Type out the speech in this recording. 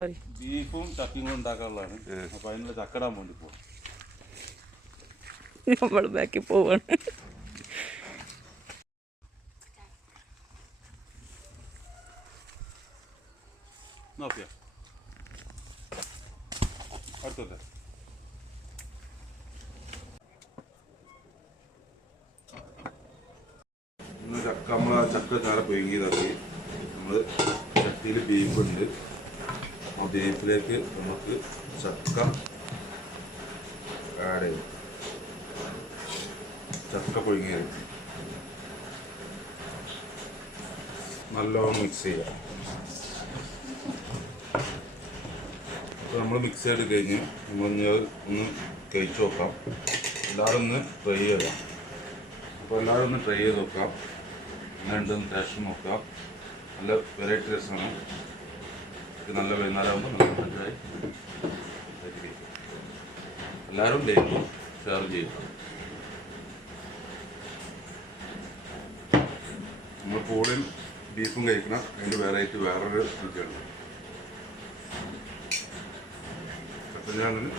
ബീഫും ചക്കയും ഉണ്ടാക്കാനുള്ളതാണ്. അപ്പൊ അതിനുള്ള ചക്കടാൻ വേണ്ടി പോകും. നമ്മൾ ബാക്കി പോവാണ്. അടുത്തത് ചക്ക ചാറ പൊയ്ങ്ങിയതാക്കി നമ്മൾ ചട്ടിയിൽ ബീഫുണ്ട്. ആ ബീഫിലേക്ക് നമുക്ക് ചക്ക ആഡ് ചെയ്യും. ചക്ക പൊയ്ങ്ങിയത് നല്ലോണം മിക്സ് ചെയ്യാം. അപ്പോൾ നമ്മൾ മിക്സ് ചെയ്ത് കഴിഞ്ഞ് നമ്മൾ ഒന്ന് കഴിച്ച് നോക്കാം. എല്ലാവരും ഒന്ന് ട്രൈ ചെയ്യാം. അപ്പോൾ എല്ലാവരും ഒന്ന് ട്രൈ ചെയ്ത് നോക്കാം. ഉണ്ടെന്ന് ടേസ്റ്റ് നോക്കാം. നല്ല വെറൈറ്റി രസമാണ്. ഇത് നല്ല വൈകുന്നേരമാകുമ്പോൾ നല്ല മനസ്സിലായി. എല്ലാവരും ലൈക്കും ഷെയർ ചെയ്യും. നമ്മൾ കൂടുതലും ബീഫും കഴിക്കണം. അതിൻ്റെ വെറൈറ്റി വേറൊരു രുചിയാണ്. അപ്പം ഞാനൊന്ന്